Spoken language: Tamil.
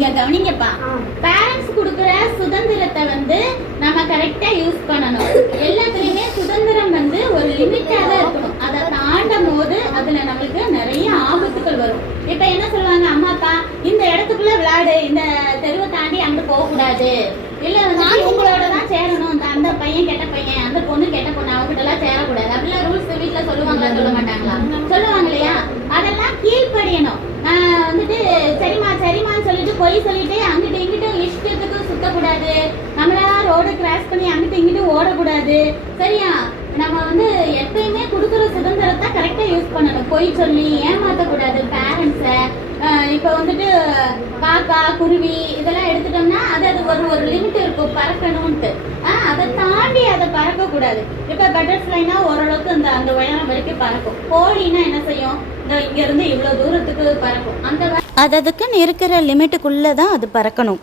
நீங்க கவனிங்கப்பா. பேரண்ட்ஸ் கொடுக்குற சுதந்திரத்தை வந்து நம்ம கரெக்டா யூஸ் பண்ணணும். எல்லாத்துலயுமே சுதந்திரம் வந்து ஒரு லிமிட்டா தான் இருக்கணும். அதை தாண்டும் போது அதுல நம்மளுக்கு நிறைய ஆபத்துகள் வரும். இப்ப என்ன சொல்லுவாங்க, அம்மா அப்பா இந்த இடத்துக்குள்ள விளையாடு, இந்த தெருவை தாண்டி அங்க போக கூடாது, இல்ல நான் உங்களோட தான் சேரணும், அந்த பையன் கெட்ட பையன், அந்த பொண்ணு கெட்ட பொண்ணு, அவங்ககிட்ட எல்லாம் சேரக்கூடாது அப்படிலாம் ரூல்ஸ் வீட்டுல சொல்லுவாங்களா சொல்ல மாட்டாங்களா? சொல்லுவாங்க இல்லையா? அதெல்லாம் கீழ்ப்படியணும். வந்துட்டு சரிமான்னு சொல்லிட்டு பொய் சொல்லிட்டு அங்கிட்டு இங்கிட்டு இஷ்டத்துக்கு சுத்தக்கூடாது. நம்மளா ரோடு கிராஸ் பண்ணி அங்கிட்டு இங்கிட்டு ஓடக்கூடாது. சரியா? நம்ம வந்து எப்பயுமே கொடுக்குற சுதந்திரத்தை கரெக்டா யூஸ் பண்ணணும். பொய் சொல்லி ஏமாத்தக்கூடாது பேரண்ட்ஸை. இப்போ வந்துட்டு காக்கா குருவி இதெல்லாம் எடுத்துட்டோம்னா அது ஒரு லிமிட் இருக்கும் பறக்கணும்ட்டு. அதை தாண்டி அதை பறக்க கூடாது. இப்போ பட்டர்ஃப்ளைனா ஓரளவுக்கு அந்த உயரம் வரைக்கும் பறக்கும். கோழின்னா என்ன செய்யும், இங்க இருந்து இவ்வளவு தூரத்துக்கு பறக்கும். அதுக்குன்னு இருக்கிற லிமிட்டுக்குள்ளதான் அது பறக்கணும்.